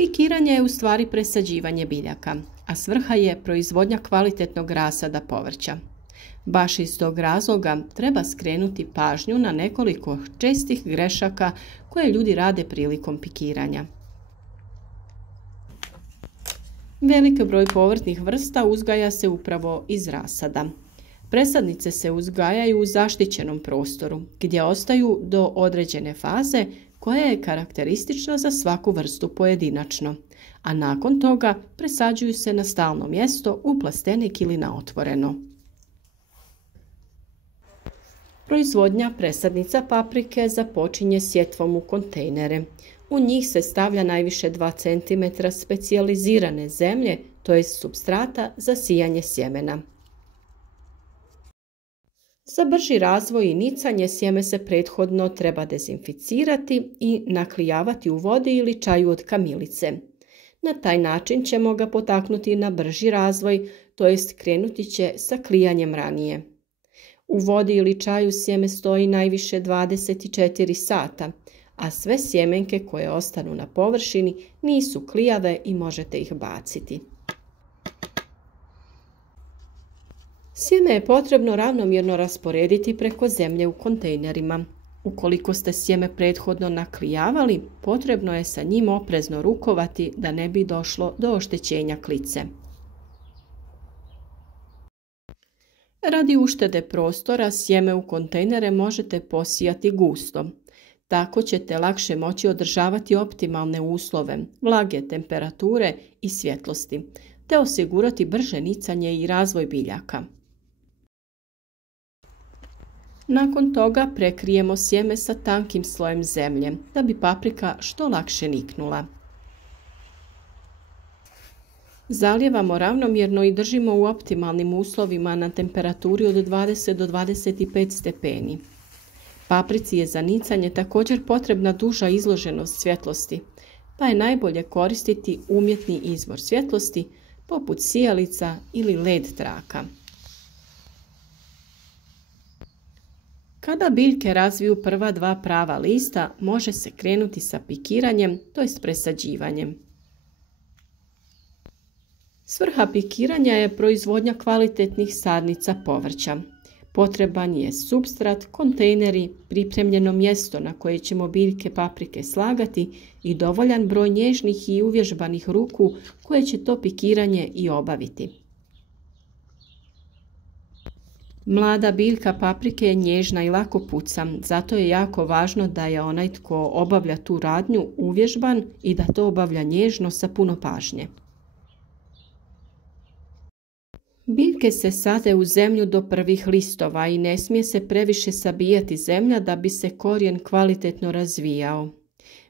Pikiranje je u stvari presađivanje biljaka, a svrha je proizvodnja kvalitetnog rasada povrća. Baš iz tog razloga treba skrenuti pažnju na nekoliko čestih grešaka koje ljudi rade prilikom pikiranja. Veliki broj povrtnih vrsta uzgaja se upravo iz rasada. Presadnice se uzgajaju u zaštićenom prostoru, gdje ostaju do određene faze koja je karakteristična za svaku vrstu pojedinačno, a nakon toga presađuju se na stalno mjesto u plastenik ili na otvoreno. Proizvodnja presadnica paprike započinje sjetvom u kontejnere. U njih se stavlja najviše 2 cm specijalizirane zemlje, to je supstrata za sijanje sjemena. Za brži razvoj i nicanje sjeme se prethodno treba dezinficirati i naklijavati u vodi ili čaju od kamilice. Na taj način ćemo ga potaknuti na brži razvoj, to jest krenuti će sa klijanjem ranije. U vodi ili čaju sjeme stoji najviše 24 sata, a sve sjemenke koje ostanu na površini nisu klijave i možete ih baciti. Sjeme je potrebno ravnomjerno rasporediti preko zemlje u kontejnerima. Ukoliko ste sjeme prethodno naklijavali, potrebno je sa njim oprezno rukovati da ne bi došlo do oštećenja klice. Radi uštede prostora, sjeme u kontejnere možete posijati gusto. Tako ćete lakše moći održavati optimalne uslove, vlage, temperature i svjetlosti, te osigurati brže nicanje i razvoj biljaka. Nakon toga prekrijemo sjeme sa tankim slojem zemlje, da bi paprika što lakše niknula. Zalijevamo ravnomjerno i držimo u optimalnim uslovima na temperaturi od 20 do 25 stepeni. Paprici je za nicanje također potrebna duža izloženost svjetlosti, pa je najbolje koristiti umjetni izvor svjetlosti poput sijalica ili LED traka. Kada biljke razviju prva 2 prava lista, može se krenuti sa pikiranjem, to jest presađivanjem. Svrha pikiranja je proizvodnja kvalitetnih sadnica povrća. Potreban je supstrat, kontejneri, pripremljeno mjesto na koje ćemo biljke paprike slagati i dovoljan broj nježnih i uvježbanih ruku koje će to pikiranje i obaviti. Mlada biljka paprike je nježna i lako puca, zato je jako važno da je onaj tko obavlja tu radnju uvježban i da to obavlja nježno sa puno pažnje. Biljke se sade u zemlju do prvih listova i ne smije se previše sabijati zemlja da bi se korijen kvalitetno razvijao.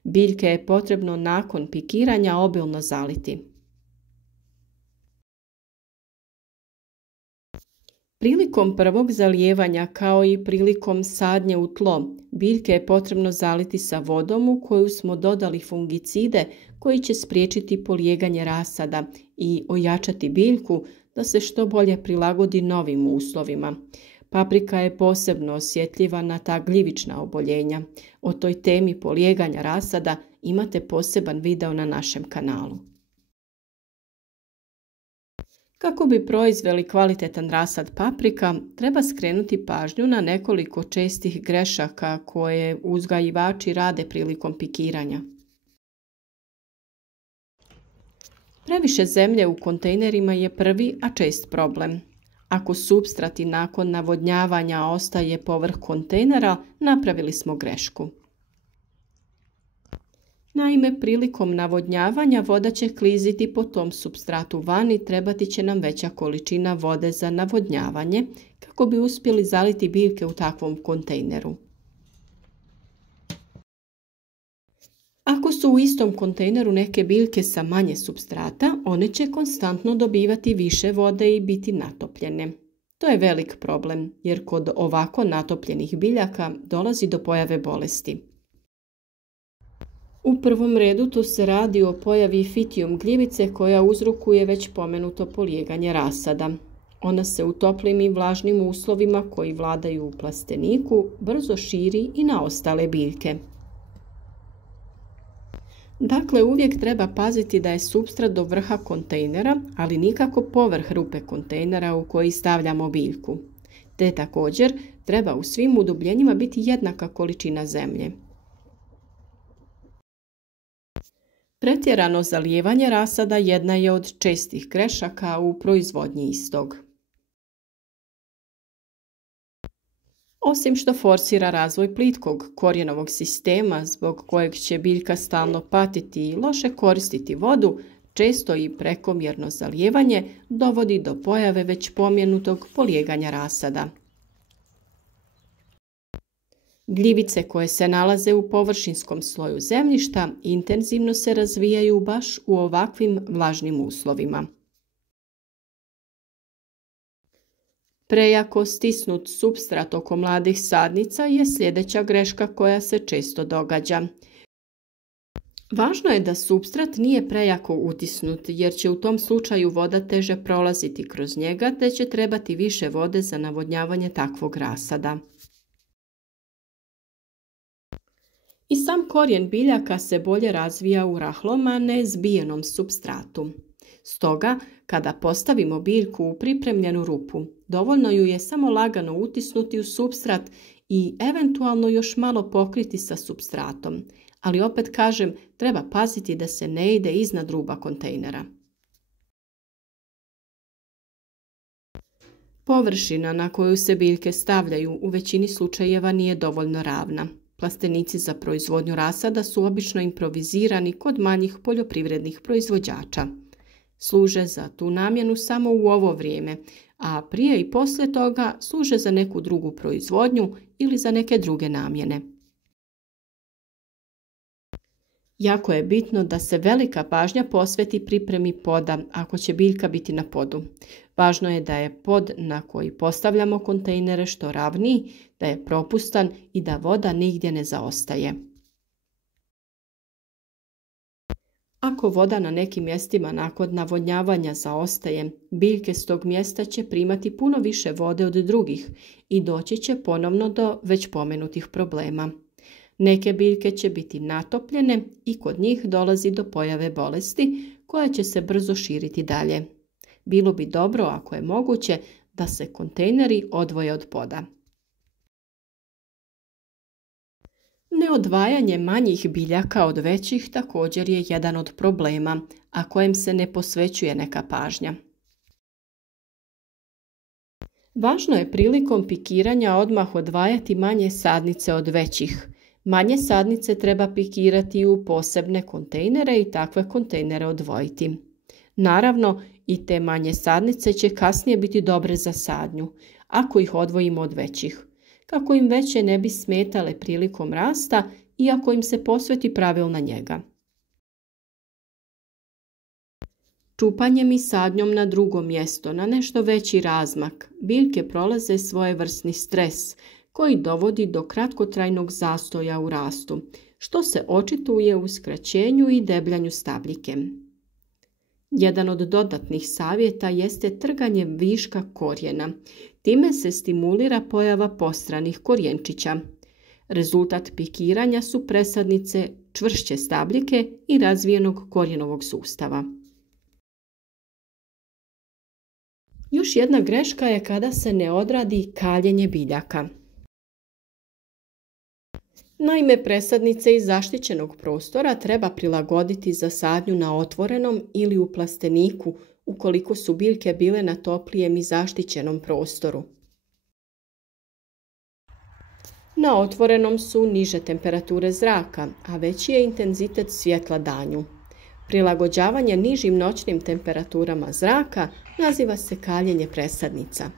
Biljke je potrebno nakon pikiranja obilno zaliti. Prilikom prvog zalijevanja kao i prilikom sadnje u tlo, biljke je potrebno zaliti sa vodom u koju smo dodali fungicide koji će spriječiti polijeganje rasada i ojačati biljku da se što bolje prilagodi novim uslovima. Paprika je posebno osjetljiva na ta gljivična oboljenja. O toj temi polijeganja rasada imate poseban video na našem kanalu. Kako bi proizveli kvalitetan rasad paprika, treba skrenuti pažnju na nekoliko čestih grešaka koje uzgajivači rade prilikom pikiranja. Previše zemlje u kontejnerima je prvi, a čest problem. Ako supstrat i nakon navodnjavanja ostaje povrh kontejnera, napravili smo grešku. Naime, prilikom navodnjavanja voda će kliziti po tom supstratu van i trebati će nam veća količina vode za navodnjavanje kako bi uspjeli zaliti biljke u takvom kontejneru. Ako su u istom kontejneru neke biljke sa manje supstrata, one će konstantno dobivati više vode i biti natopljene. To je velik problem, jer kod ovako natopljenih biljaka dolazi do pojave bolesti. U prvom redu tu se radi o pojavi fitium gljivice koja uzrokuje već pomenuto polijeganje rasada. Ona se u toplim i vlažnim uslovima koji vladaju u plasteniku brzo širi i na ostale biljke. Dakle, uvijek treba paziti da je supstrat do vrha kontejnera, ali nikako povrh rupe kontejnera u koji stavljamo biljku. Te također treba u svim udubljenjima biti jednaka količina zemlje. Pretjerano zalijevanje rasada jedna je od čestih grešaka u proizvodnji istog. Osim što forsira razvoj plitkog korijenovog sistema zbog kojeg će biljka stalno patiti i loše koristiti vodu, često i prekomjerno zalijevanje dovodi do pojave već pomenutog polijeganja rasada. Gljivice koje se nalaze u površinskom sloju zemljišta intenzivno se razvijaju baš u ovakvim vlažnim uslovima. Prejako stisnut supstrat oko mladih sadnica je sljedeća greška koja se često događa. Važno je da supstrat nije prejako utisnut jer će u tom slučaju voda teže prolaziti kroz njega te će trebati više vode za navodnjavanje takvog rasada. I sam korijen biljaka se bolje razvija u rahlom, a ne zbijenom supstratu. Stoga, kada postavimo biljku u pripremljenu rupu, dovoljno ju je samo lagano utisnuti u supstrat i eventualno još malo pokriti sa supstratom, ali opet kažem, treba paziti da se ne ide iznad ruba kontejnera. Površina na koju se biljke stavljaju u većini slučajeva nije dovoljno ravna. Plastenici za proizvodnju rasada su obično improvizirani kod manjih poljoprivrednih proizvođača. Služe za tu namjenu samo u ovo vrijeme, a prije i poslije toga služe za neku drugu proizvodnju ili za neke druge namjene. Jako je bitno da se velika pažnja posveti pripremi poda ako će biljka biti na podu. Važno je da je pod na koji postavljamo kontejnere što ravniji, da je propustan i da voda nigdje ne zaostaje. Ako voda na nekim mjestima nakon navodnjavanja zaostaje, biljke s tog mjesta će primati puno više vode od drugih i doći će ponovno do već pomenutih problema. Neke biljke će biti natopljene i kod njih dolazi do pojave bolesti koja će se brzo širiti dalje. Bilo bi dobro, ako je moguće, da se kontejneri odvoje od poda. Neodvajanje manjih biljaka od većih također je jedan od problema, a kojem se ne posvećuje neka pažnja. Važno je prilikom pikiranja odmah odvajati manje sadnice od većih. Manje sadnice treba pikirati u posebne kontejnere i takve kontejnere odvojiti. Naravno, i te manje sadnice će kasnije biti dobre za sadnju, ako ih odvojimo od većih, kako im veće ne bi smetale prilikom rasta i ako im se posveti pravilna njega. Čupanjem i sadnjom na drugo mjesto, na nešto veći razmak, biljke prolaze svojevrsni stres, koji dovodi do kratkotrajnog zastoja u rastu, što se očituje u skraćenju i debljanju stabljike. Jedan od dodatnih savjeta jeste trganje viška korijena. Time se stimulira pojava postranih korijenčića. Rezultat pikiranja su presadnice čvršće stabljike i razvijenog korijenovog sustava. Još jedna greška je kada se ne odradi kaljenje biljaka. Naime, presadnice iz zaštićenog prostora treba prilagoditi za sadnju na otvorenom ili u plasteniku ukoliko su biljke bile na toplijem i zaštićenom prostoru. Na otvorenom su niže temperature zraka, a veći je intenzitet svjetla danju. Prilagođavanje nižim noćnim temperaturama zraka naziva se kaljenje presadnica.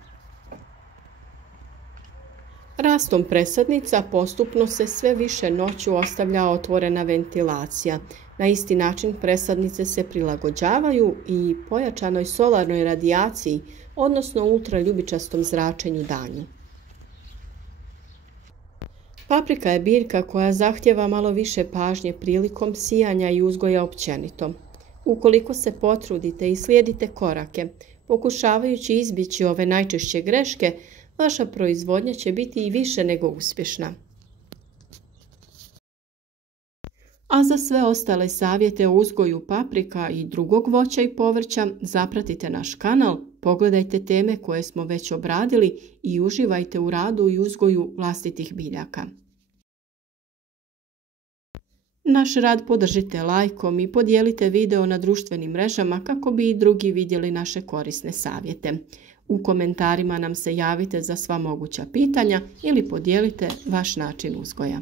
Rastom presadnica postupno se sve više noću ostavlja otvorena ventilacija. Na isti način presadnice se prilagođavaju i pojačanoj solarnoj radijaciji, odnosno ultraljubičastom zračenju danju. Paprika je biljka koja zahtjeva malo više pažnje prilikom sijanja i uzgoja općenito. Ukoliko se potrudite i slijedite korake, pokušavajući izbjeći ove najčešće greške, vaša proizvodnja će biti i više nego uspješna. A za sve ostale savjete o uzgoju paprika i drugog voća i povrća zapratite naš kanal, pogledajte teme koje smo već obradili i uživajte u radu i uzgoju vlastitih biljaka. Naš rad podržite lajkom i podijelite video na društvenim mrežama kako bi i drugi vidjeli naše korisne savjete. U komentarima nam se javite za sva moguća pitanja ili podijelite vaš način uzgoja.